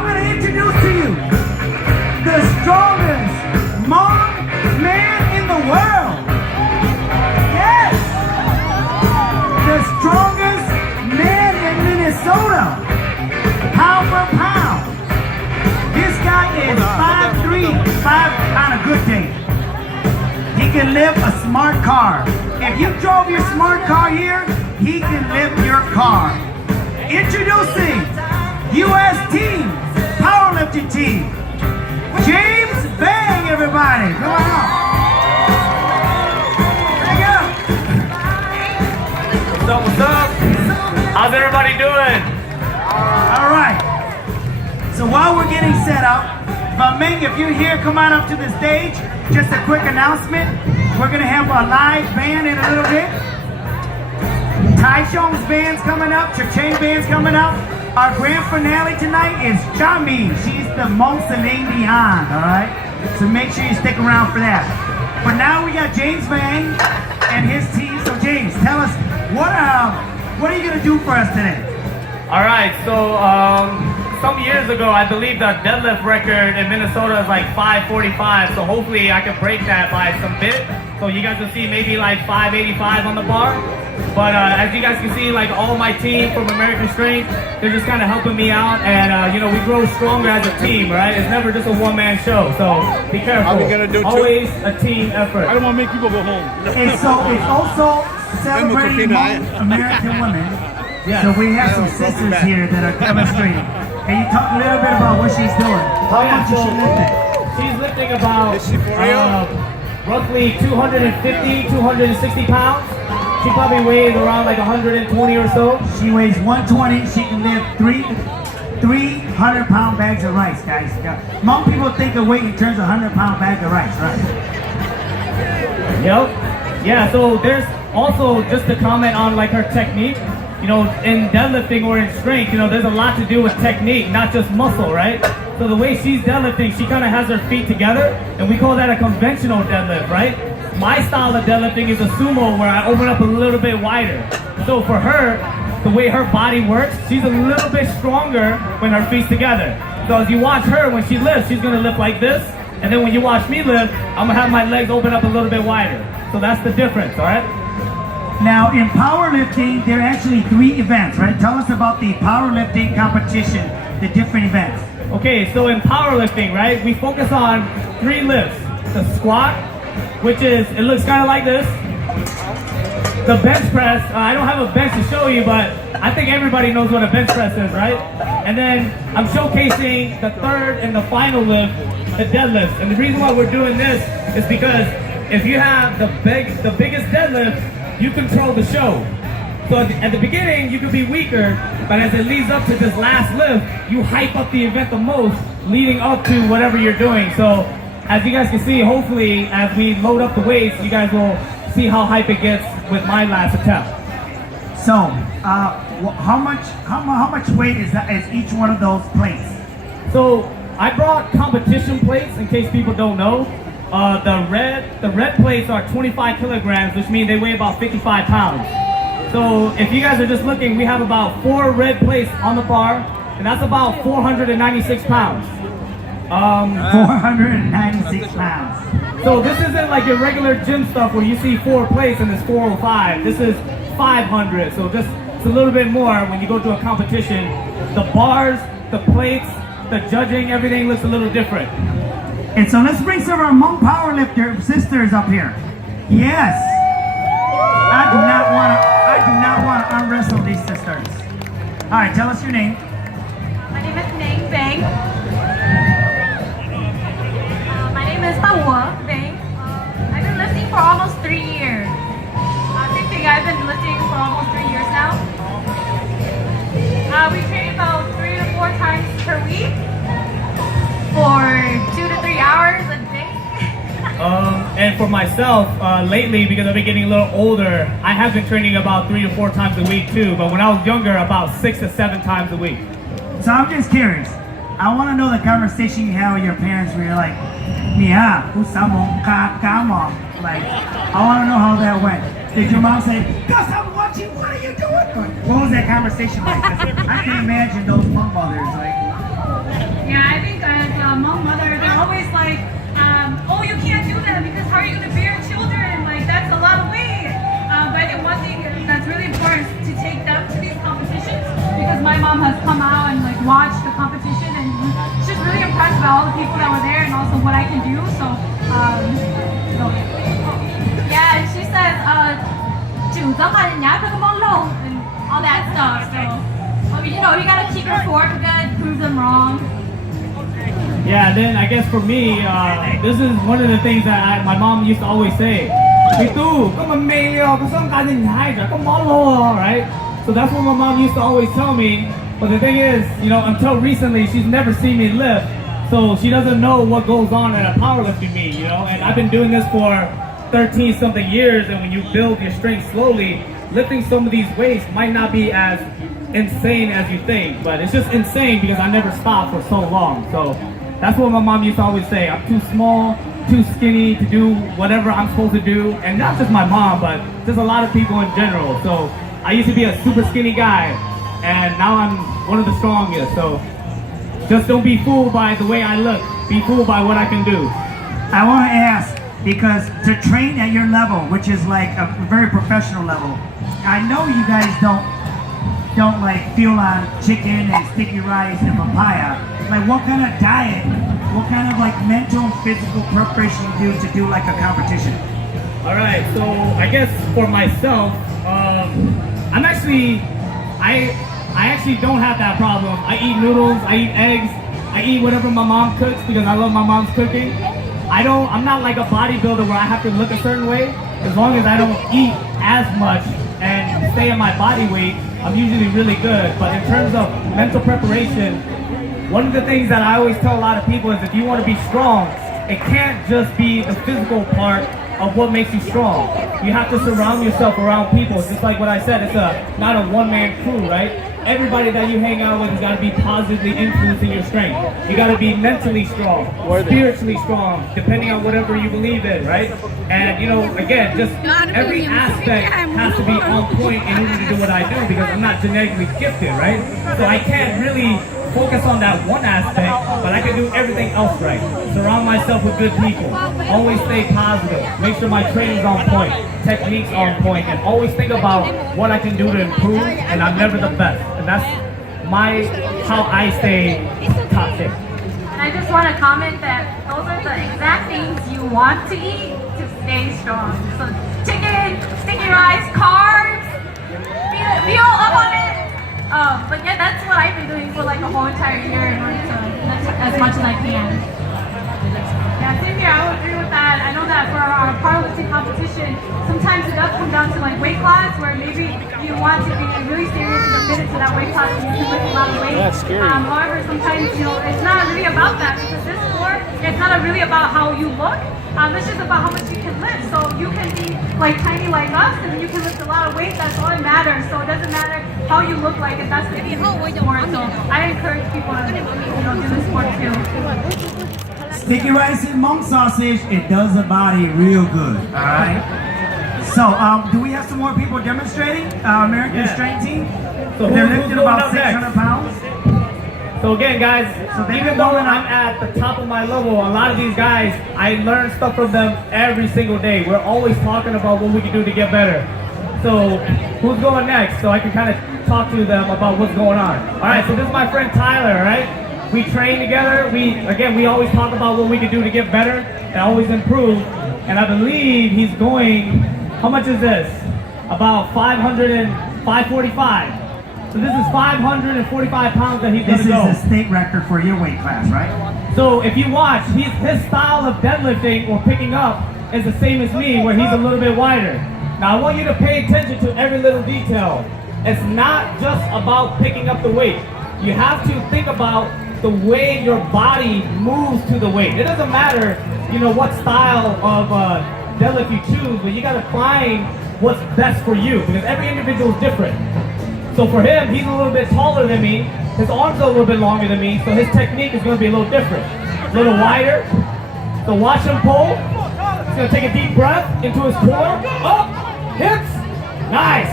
I'm going to introduce to you the strongest Hmong man in the world. Yes, the strongest man in Minnesota, pound for pound. This guy is 5'3", 5 on a good day. He can lift a smart car. If you drove your smart car here, he can lift your car. Introducing U.S. team, powerlifting team, James Bang, everybody. Come on out. Hang up. What's up, what's up? How's everybody doing? All right. So while we're getting set up, Ming, if you're here, come on up to the stage. Just a quick announcement. We're going to have a live band in a little bit. Tai Chong's band's coming up. Cha-Ching band's coming up. Our grand finale tonight is Chami. She's the Hmong Celine Dion, all right? So make sure you stick around for that. For now, we got James Bang and his team. So James, tell us, what are you going to do for us today? All right, so some years ago, I believe the deadlift record in Minnesota is like 545. So hopefully I can break that by some bit. So you guys will see maybe like 585 on the bar. But as you guys can see, like all my team from American Strength, they're just kind of helping me out. And you know, we grow stronger as a team, right? It's never just a one-man show. So be careful. Are we gonna do always a team effort. I don't want to make people go home. And so it's also celebrating Hmong American women. Yes. So we have some sisters here that are demonstrating. Can you talk a little bit about what she's doing? How much is she lifting? She's lifting about Is she for real? roughly 250, 260 pounds. She probably weighs around like 120 or so. She weighs 120. She can lift 300-pound bags of rice, guys. Hmong people think of weight in terms of 100-pound bag of rice, right? Yep. Yeah, so there's also just to comment on like her technique. You know, in deadlifting or in strength, you know, there's a lot to do with technique, not just muscle, right? So the way she's deadlifting, she kind of has her feet together, and we call that a conventional deadlift, right? My style of deadlifting is a sumo where I open up a little bit wider. So for her, the way her body works, she's a little bit stronger when her feet's together. So as you watch her, when she lifts, she's gonna lift like this, and then when you watch me lift, I'm gonna have my legs open up a little bit wider. So that's the difference, all right? Now, in powerlifting, there are actually 3 events, right? Tell us about the powerlifting competition, the different events. Okay, so in powerlifting, right, we focus on 3 lifts. The squat, which is, it looks kind of like this. The bench press, I don't have a bench to show you, but I think everybody knows what a bench press is, right? And then I'm showcasing the 3rd and the final lift, the deadlift. And the reason why we're doing this is because if you have the biggest deadlift, you control the show. So at the beginning, you could be weaker, but as it leads up to this last lift, you hype up the event the most, leading up to whatever you're doing. So as you guys can see, hopefully, as we load up the weights, you guys will see how hype it gets with my last attempt. So, how much weight is each one of those plates? So I brought competition plates in case people don't know. The red plates are 25 kilograms, which means they weigh about 55 pounds. So if you guys are just looking, we have about 4 red plates on the bar, and that's about 496 pounds. 496 pounds. So this isn't like your regular gym stuff where you see 4 plates and it's 405. This is 500, so just it's a little bit more when you go to a competition. The bars, the plates, the judging, everything looks a little different. And so let's bring some of our Hmong powerlifter sisters up here. Yes. I do not want to arm wrestle these sisters. All right, tell us your name. My name is Neng Bang. My name is Pawa Bang. I've been lifting for almost 3 years. Same thing, I've been lifting for almost 3 years now. We train about 3 to 4 times per week for 2 to 3 hours a day. And for myself, lately, because I've been getting a little older, I have been training about 3 to 4 times a week too. But when I was younger, about 6 to 7 times a week. So I'm just curious. I want to know the conversation you had with your parents where you're like, Mia, usamo kamo. Like, I want to know how that went. Did your mom say, "Gus, I'm watching, what are you doing?" Or what was that conversation like? 'Cause I can imagine those Hmong mothers like, Yeah, I think as a Hmong mother, they're always like, oh, you can't do that because how are you going to bear children? Like, that's a lot of weight. But I think one thing that's really important is to take them to these competitions because my mom has come out and like watched the competition and she's really impressed by all the people that were there and also what I can do. So yeah, and she says, 主张把人家这个梦漏 and all that stuff. So, I mean, you know, you gotta keep your fork good, prove them wrong. Yeah, then I guess for me, this is one of the things that my mom used to always say. Right? So that's what my mom used to always tell me. But the thing is, you know, until recently, she's never seen me lift. So she doesn't know what goes on in a powerlifting meet, you know. And I've been doing this for 13 something years. And when you build your strength slowly, lifting some of these weights might not be as insane as you think. But it's just insane because I never stopped for so long. So that's what my mom used to always say. I'm too small, too skinny to do whatever I'm supposed to do. And not just my mom, but just a lot of people in general. So I used to be a super skinny guy, and now I'm one of the strongest. So just don't be fooled by the way I look. Be fooled by what I can do. I want to ask, because to train at your level, which is like a very professional level, I know you guys don't like feel on chicken and sticky rice and papaya. Like, what kind of diet, what kind of like mental and physical preparation you do like a competition? All right, so I guess for myself, I actually don't have that problem. I eat noodles, I eat eggs, I eat whatever my mom cooks because I love my mom's cooking. I'm not like a bodybuilder where I have to look a certain way. As long as I don't eat as much and stay at my body weight, I'm usually really good. But in terms of mental preparation, one of the things that I always tell a lot of people is if you want to be strong, it can't just be the physical part of what makes you strong. You have to surround yourself around people. Just like what I said, it's not a one-man crew, right? Everybody that you hang out with has got to be positively influencing your strength. You got to be mentally strong, spiritually strong, depending on whatever you believe in, right? And you know, again, just every aspect has to be on point in order to do what I do because I'm not genetically gifted, right? So I can't really focus on that one aspect, but I can do everything else right. Surround myself with good people. Always stay positive. Make sure my training's on point, technique's on point, and always think about what I can do to improve, and I'm never the best. And that's how I stay top tier. And I just want to comment that those are the exact things you want to eat to stay strong. So chicken, sticky rice, carbs, feel up on it. But yeah, that's what I've been doing for like a whole entire year in order to lift as much as I can. Yeah, same here. I would agree with that. I know that for our powerlifting competition, sometimes it does come down to like weight class where maybe you want to be really serious and committed to that weight class and you can lift a lot of weight. That's scary. However, sometimes, you know, it's not really about that because this sport, it's not really about how you look. It's just about how much you can lift. So you can be like tiny like us and you can lift a lot of weight. That's all that matters. So it doesn't matter how you look like, and that's the key sport. So I encourage people to do this sport too. Sticky rice and Hmong sausage, it does the body real good, all right? So, do we have some more people demonstrating? American Strength Team? So They're who's lifting going about up next? 600 pounds. So again, guys, they've even been though going I'm at the top of my level, a lot of these guys, I learn stuff from them every single day. We're always talking about what we can do to get better. So who's going next? So I can kind of talk to them about what's going on. All right, so this is my friend Tyler, right? We train together. We always talk about what we can do to get better and always improve. And I believe he's going, how much is this? About 545. So this is 545 pounds that he's going to go. This is the state record for your weight class, right? So if you watch, his style of deadlifting or picking up is the same as me, where he's a little bit wider. Now I want you to pay attention to every little detail. It's not just about picking up the weight. You have to think about the way your body moves to the weight. It doesn't matter, what style of deadlift you choose, but you got to find what's best for you because every individual is different. So for him, he's a little bit taller than me. His arms are a little bit longer than me, so his technique is going to be a little different. A little wider. So watch him pull. He's going to take a deep breath into his core. Up, hips. Nice.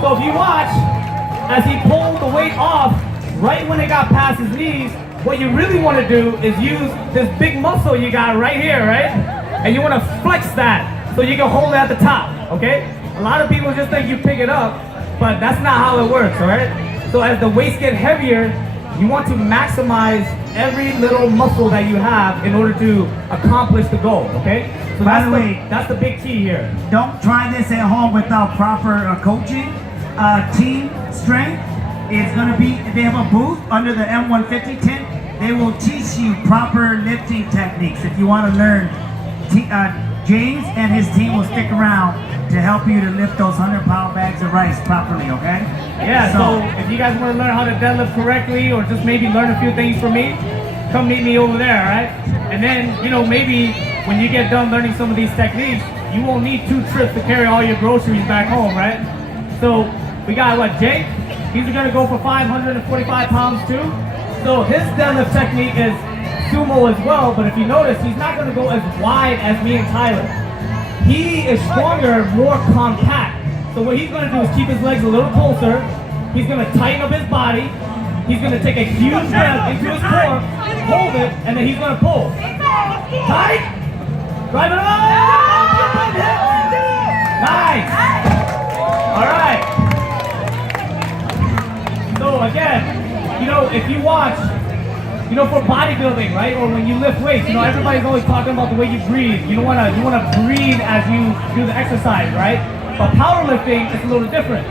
So if you watch, as he pulls the weight off, right when it got past his knees, what you really want to do is use this big muscle you got right here, right? And you want to flex that so you can hold it at the top, okay? A lot of people just think you pick it up, but that's not how it works, all right? So as the weights get heavier, you want to maximize every little muscle that you have in order to accomplish the goal, okay? So By the way, that's the big key here. don't try this at home without proper coaching. Team strength is going to be, they have a booth under the M150 tent. They will teach you proper lifting techniques. If you want to learn, James and his team will stick around to help you to lift those 100-pound bags of rice properly, okay? Yeah, so if you guys want to learn how to deadlift correctly or just maybe learn a few things from me, come meet me over there, all right? And then, you know, maybe when you get done learning some of these techniques, you won't need 2 trips to carry all your groceries back home, right? So we got what, Jake? He's gonna go for 545 pounds too. So his deadlift technique is sumo as well, but if you notice, he's not gonna go as wide as me and Tyler. He is stronger, more compact. So what he's gonna do is keep his legs a little closer. He's gonna tighten up his body. He's gonna take a huge breath into his core, hold it, and then he's gonna pull. Tight! Drive it up! Nice! Alright. So again, you know, if you watch, you know, for bodybuilding, right, or when you lift weights, you know, everybody's always talking about the way you breathe. You wanna breathe as you do the exercise, right? But powerlifting is a little different.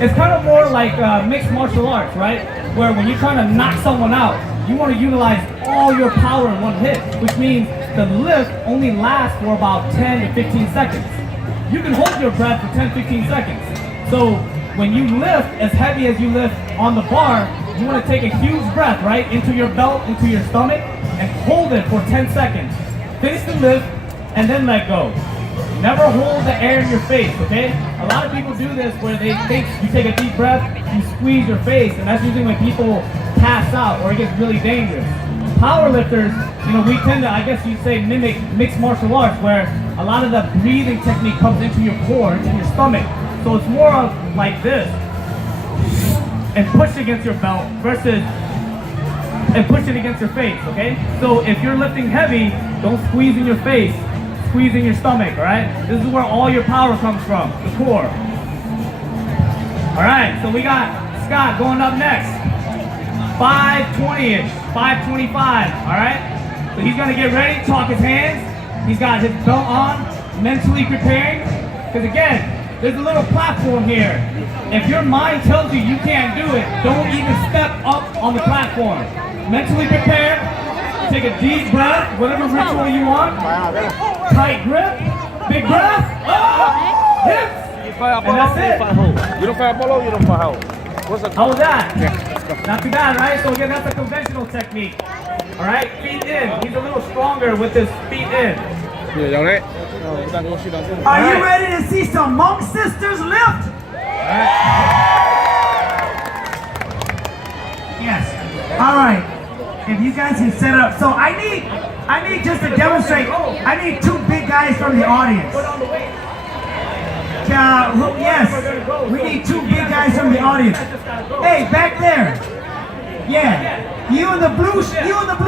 It's kind of more like mixed martial arts, right? Where when you're trying to knock someone out, you want to utilize all your power in one hit, which means the lift only lasts for about 10 to 15 seconds. You can hold your breath for 10, 15 seconds. So when you lift as heavy as you lift on the bar, you want to take a huge breath, right, into your belt, into your stomach, and hold it for 10 seconds. Finish the lift, and then let go. Never hold the air in your face, okay? A lot of people do this where they think you take a deep breath, you squeeze your face, and that's usually when people pass out or it gets really dangerous. Powerlifters, you know, we tend to, I guess you'd say, mimic mixed martial arts where a lot of the breathing technique comes into your core, into your stomach. So it's more of like this, and push against your belt versus and push it against your face, okay? So if you're lifting heavy, don't squeeze in your face. Squeeze in your stomach, all right? This is where all your power comes from, the core. All right, so we got Scott going up next. 520-ish, 525, all right? So he's gonna get ready, talk his hands. He's got his belt on, mentally preparing. Because again, there's a little platform here. If your mind tells you you can't do it, don't even step up on the platform. Mentally prepared. Take a deep breath, whatever ritual you want. Tight grip, big breath, hips, and that's it. You don't fight polo, you don't fight how? What's the How was that? Not too bad, right? So again, that's a conventional technique. All right, feet in. He's a little stronger with his feet in. Are you ready to see some Hmong sisters lift? Yes. All right. If you guys can set it up. So I need just to demonstrate, I need 2 big guys from the audience. Yes, we need 2 big guys from the audience. Hey, back there. Yeah. You in the blue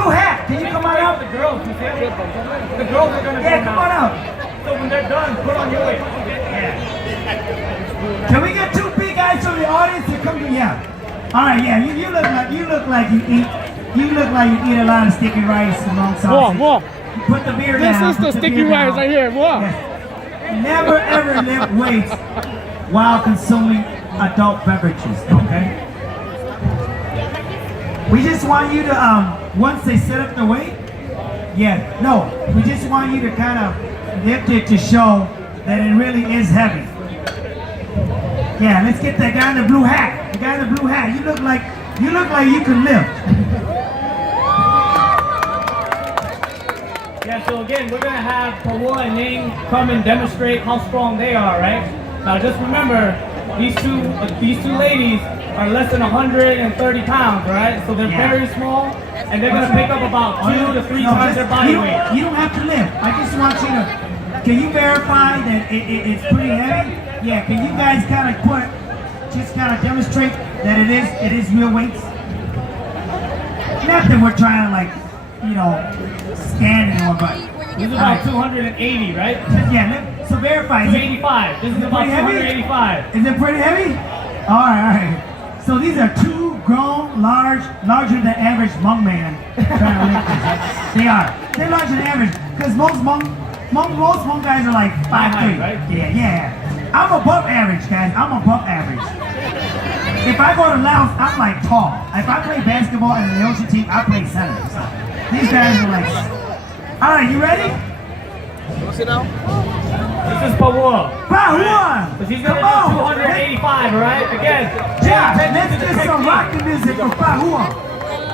hat. Can you come on out? The girls are gonna Yeah, come on out. So when they're done, put on your weight. Yeah. Can we get 2 big guys from the audience to come to? Yeah. All right. Yeah. You look like you eat a lot of sticky rice along sausage. More. Put the beer down. This is the sticky rice right here. More. Yes. Never ever lift weights while consuming adult beverages. Okay. We just want you to once they set up the weight. Yeah. No. We just want you to kind of lift it to show that it really is heavy. Yeah. Let's get that guy in the blue hat. The guy in the blue hat. You look like you can lift. Yeah, so again, we're gonna have Pawoa and Ning come and demonstrate how strong they are, right? Now just remember, these two ladies are less than 130 pounds, right? So they're very small, and they're gonna pick up about 2 to 3 times their body weight. You don't have to lift. I just want you to, can you verify that it's pretty heavy? Yeah, can you guys kind of just kind of demonstrate that it is real weights? not that we're trying to like, you know, scan anyone, but This is about 280, right? yeah. So verify. Is it 285. This is about pretty heavy? 285. Is it pretty heavy? All right. So these are two grown, larger than average Hmong man trying to lift this. They are. They're larger than average because most Hmong guys are like 5'3". right? Yeah. I'm above average, guys. I'm above average. If I go to Laos, I'm like tall. If I play basketball in the Ocean team, I play center. So these guys are like. All right, you ready? Sit down. This is Pawua. Bahua! So she's gonna do 285, all right? Again, Yeah, pay let's attention to get the some technique. rockin' music for Bahua.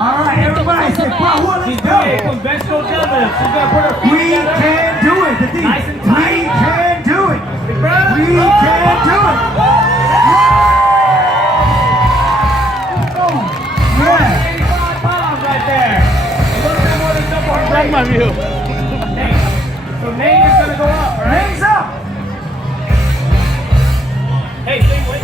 All right, everybody say Bahua, She's let's doing a go. conventional deadlift. She's gonna put her feet We together. can do it. The thing. Nice and We tight. can do it. Big breath. We can do it. Yeah. 85 pounds right there. A little bit more than double her That's weight. my view. Nate. So Nate is gonna go up, all right? Hands up. Hey, stay wait.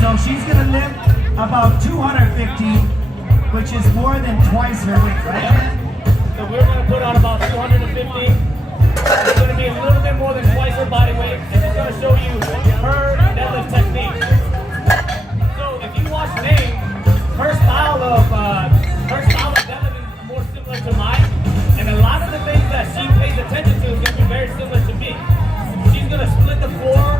So she's gonna lift about 250, which is more than twice her weight, right? So we're gonna put on about 250. It's gonna be a little bit more than twice her body weight, and she's gonna show you her deadlift technique. So if you watch Nate, her style of deadlift is more similar to mine, and a lot of the things that she pays attention to is gonna be very similar to me. She's gonna split the floor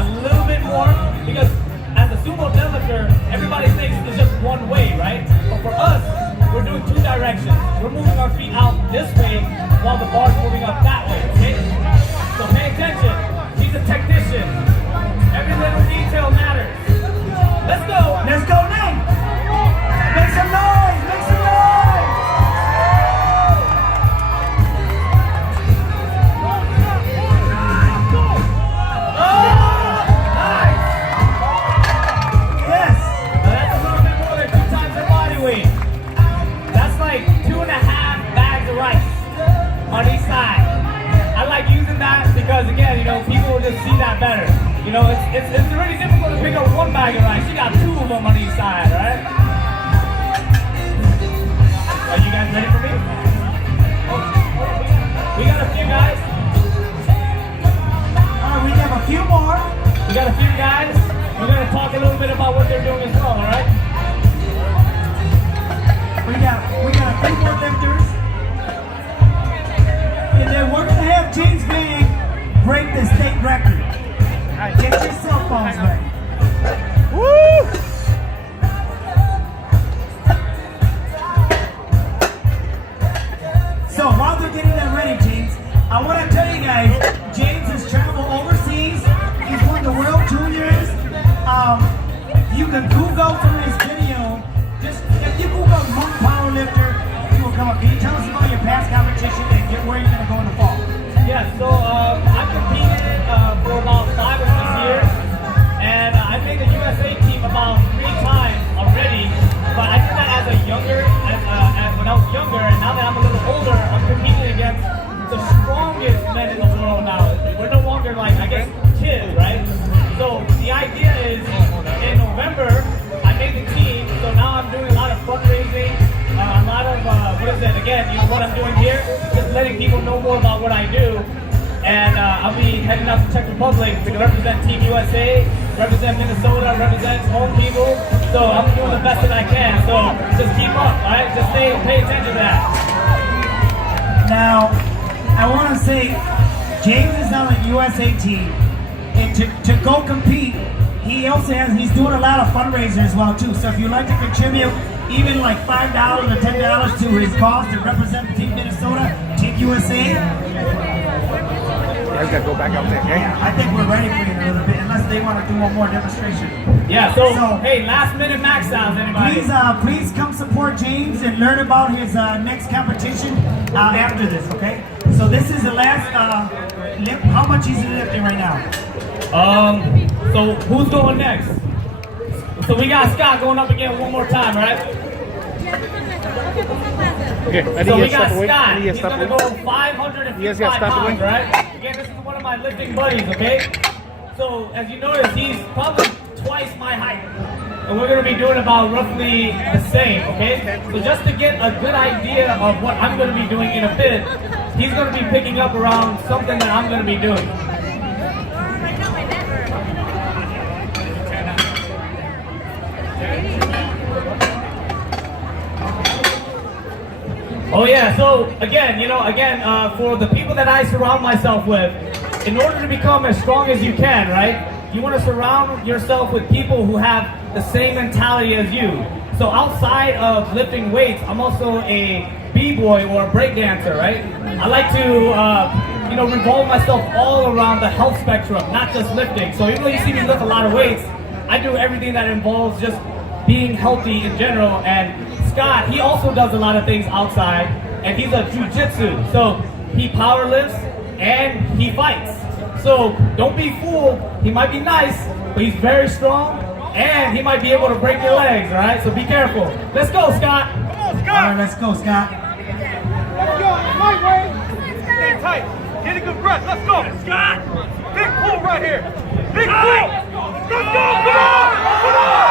a little bit more because as a sumo deadlifter, everybody thinks it's just one way, right? But for us, we're doing two directions. We're moving our feet out this way while the bar's moving up that way, okay? So pay attention. She's a technician. Every little detail matters. Let's go. Let's go, Nate. Make some noise. Make some noise. Nice. Yes. Now that's a little bit more than 2 times her body weight. That's like 2.5 bags of rice on each side. I like using that because again, you know, people will just see that better. You know, it's really difficult to pick up 1 bag of rice. You got 2 of them on each side, right? Are you guys ready for me? We got a few guys. All right, we have a few more. We got a few guys. We're gonna talk a little bit about what they're doing as well, all right? We got a few more lifters. And then we're gonna have James Van break the state record. All right, get your cell phones ready. Woo! So while they're getting that ready, James, I want to tell you guys, James has traveled overseas. He's won the World Juniors. You can Google through his video. Just if you Google Hmong powerlifter, he will come up. Can you tell us about your past competition and get where you're gonna go in the fall? Yeah, so I've competed for about 5 or 6 years, and I made the USA team about 3 times already. But I did that as a younger, when I was younger, and now that I'm a little older, I'm competing against the strongest men in the world now. We're no longer like, I guess, kids, right? So the idea is, in November, I made the team, so now I'm doing a lot of fundraising, a lot of, again, you know, what I'm doing here, just letting people know more about what I do. And I'll be heading up to Czech Republic to represent Team USA, represent Minnesota, represent home people. So I'm doing the best that I can. So just keep up, all right? Just pay attention to that. Now, I want to say, James is on the USA team, and to go compete, he's doing a lot of fundraisers as well too. So if you'd like to contribute even like $5 or $10 to his cause to represent Team Minnesota, Team USA, Yeah, we gotta go back out there, okay? yeah, I think we're ready for you in a little bit, unless they want to do one more demonstration. Yeah, so So- hey, last minute max sounds, anybody? Please come support James and learn about his next competition after this, okay? So this is the last lift. How much is he lifting right now? So who's going next? So we got Scott going up again one more time, right? Okay, I So we need you to got step away. I Scott. need you to He's step gonna away. go 555 Yes, step pounds, away. right? Again, this is one of my lifting buddies, okay? So as you notice, he's probably twice my height. And we're gonna be doing about roughly the same, okay? So just to get a good idea of what I'm gonna be doing in a bit, he's gonna be picking up around something that I'm gonna be doing. Oh yeah, so again, for the people that I surround myself with, in order to become as strong as you can, right? You want to surround yourself with people who have the same mentality as you. So outside of lifting weights, I'm also a b-boy or a breakdancer, right? I like to, revolve myself all around the health spectrum, not just lifting. So even though you see me lift a lot of weights, I do everything that involves just being healthy in general. And Scott, he also does a lot of things outside, and he's a jiu-jitsu. So he power lifts and he fights. So don't be fooled. He might be nice, but he's very strong, and he might be able to break your legs, all right? So be careful. Let's go, Scott. Come on, Scott. All right, let's go, Scott. Let's go. My way. Stay tight. Get a good breath. Let's go. Scott. Big pull right here. Big pull. Let's go. Come on. Come on.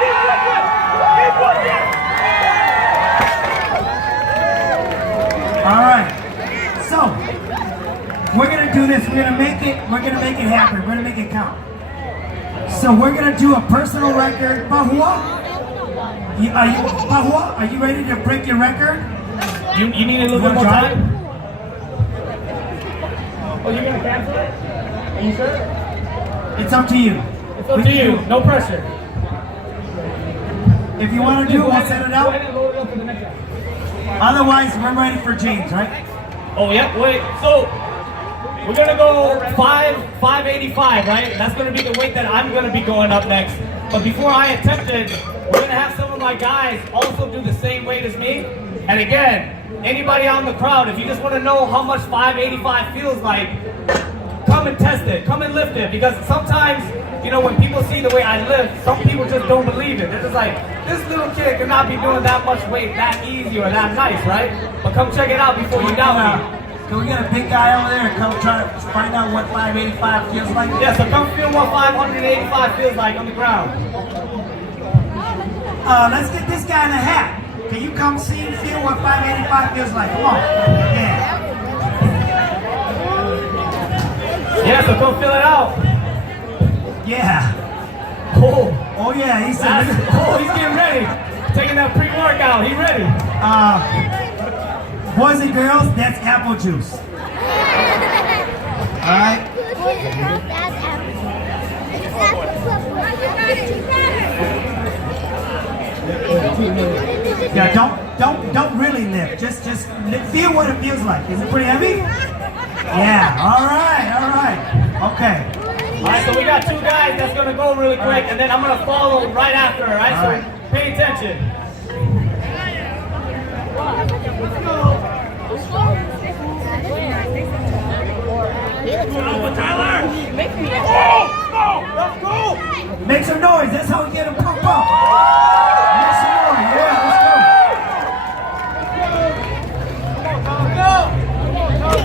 Keep pushing. Keep pushing. All right. So we're gonna do this. We're gonna make it happen. We're gonna make it count. So we're gonna do a personal record. Bahua? Bahua? Are you ready to break your record? You need a little bit more time? Oh, you're gonna cancel it? Are you sure? It's up to you. It's up to you. No pressure. If you want to do it, we'll set it Go out. ahead and load it up for the next one. Otherwise, we're ready for James, right? Oh, yeah, wait. So we're gonna go 585, right? That's gonna be the weight that I'm gonna be going up next. But before I attempt it, we're gonna have some of my guys also do the same weight as me. And again, anybody out in the crowd, if you just want to know how much 585 feels like, come and test it, come and lift it. Because sometimes, when people see the way I lift, some people just don't believe it. They're just like, this little kid cannot be doing that much weight that easy or that nice, right? But come check it out before you doubt me. Can we get a big guy over there and come try to find out what 585 feels like? Yeah, so come feel what 585 feels like on the ground. Let's get this guy in a hat. Can you come see and feel what 585 feels like? Come on. Yeah. Yeah, so come fill it out. Yeah. Oh, Yeah, he said. he's getting ready. Taking that pre-workout, he's ready. Boys and girls, that's apple juice. All right. Yeah, don't really lift. Just feel what it feels like. Is it pretty heavy? Yeah. All right. Okay. All right, so we got two guys that's gonna go really quick, and then I'm gonna follow right after, all right? All So right. pay attention. Let's go. Make some noise. That's how we get them pumped up. Make some noise. Yeah,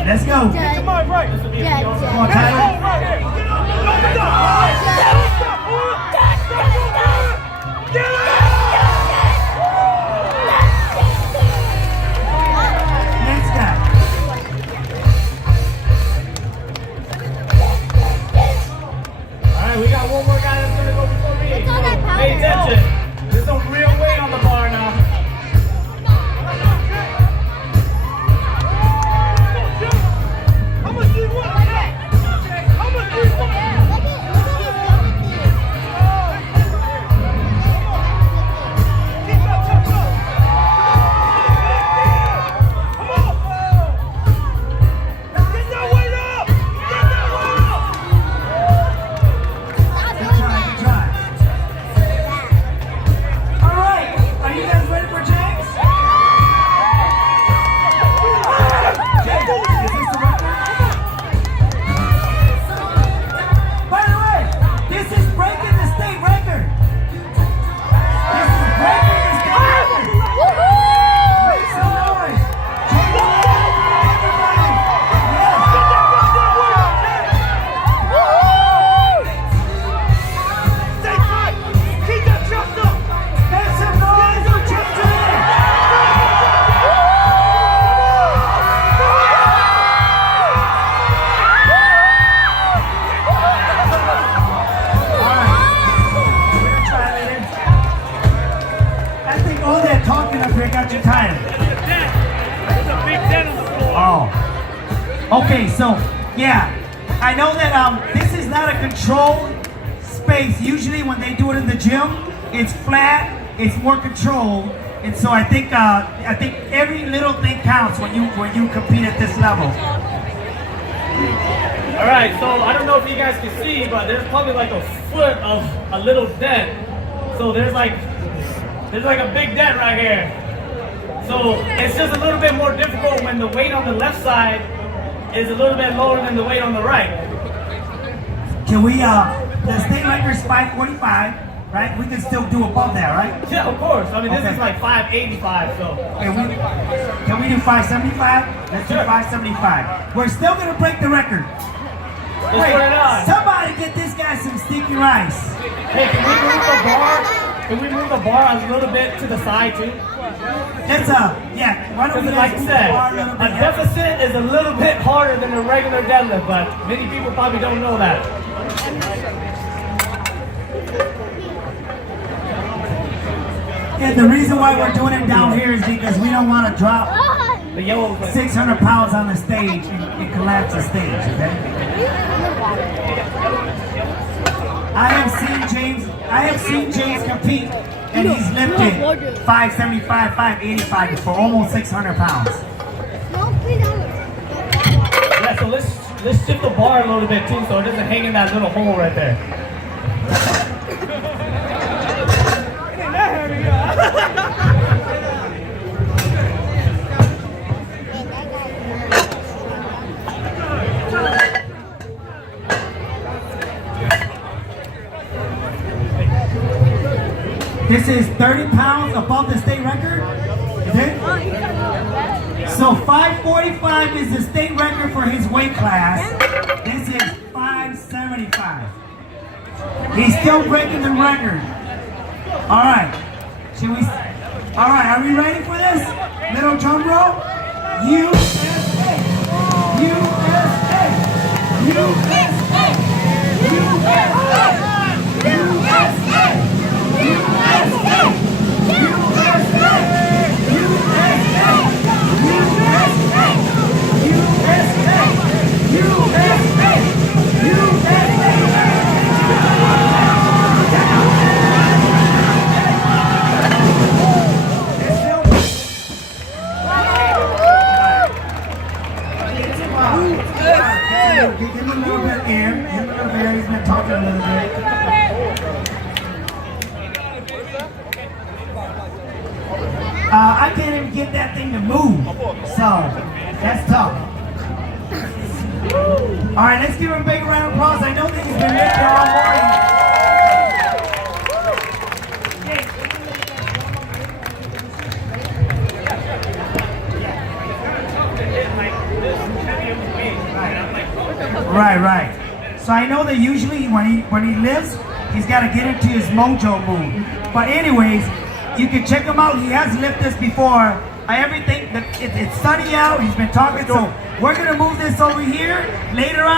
let's go. Let's go. Come on, right. Come on, Tyler. Right here. Get up. Next guy. All right, we got one more guy that's gonna go before me. So pay attention. There's some real weight on the bar now. How much do you want? How much do you want? Keep that chest up. Come on. Get that weight up. Get that weight up. Good try. Okay, so yeah, I know that this is not a controlled space. Usually when they do it in the gym, it's flat, it's more controlled, and so I think every little thing counts when you compete at this level. All right, so I don't know if you guys can see, but there's probably like a foot of a little dent. So there's like a big dent right here. So it's just a little bit more difficult when the weight on the left side is a little bit lower than the weight on the right. Can we the state record's 545, right? We can still do above that, right? Yeah, of course. I mean, this Okay. is like 585, so. Can we do 575? Let's do Sure. 575. We're still gonna break the record. Let's put it on. Somebody get this guy some sticky rice. Hey, can we move the bar? Can we move the bar a little bit to the side too? It's yeah. Why don't we Because like I move the said, bar a little a bit? deficit is a little bit harder than a regular deadlift, but many people probably don't know that. Yeah, the reason why we're doing it down here is because we don't want to drop The yellow. 600 pounds on the stage and collapse the stage, okay? I have seen James compete, and he's lifted 575, 585 for almost 600 pounds. Yeah, so let's shift the bar a little bit too, so it doesn't hang in that little hole right there. This is 30 pounds above the state record. Okay? So 545 is the state record for his weight class. This is 575. He's still breaking the record. All right. Should we? All right. Are we ready for this? Little drum roll. USA. USA. USA. USA. Give him a little bit of air. Give him a little bit of air. He's been talking a little bit. I can't even get that thing to move. So, that's tough. All right, let's give him a big round of applause. I know that he's been lifting all morning. Right. So I know that usually when he lifts, he's got to get into his mojo mood. But anyways, you can check him out. He has lifted this before. Everything, it's sunny out. He's been talking. So we're gonna move this over here later on.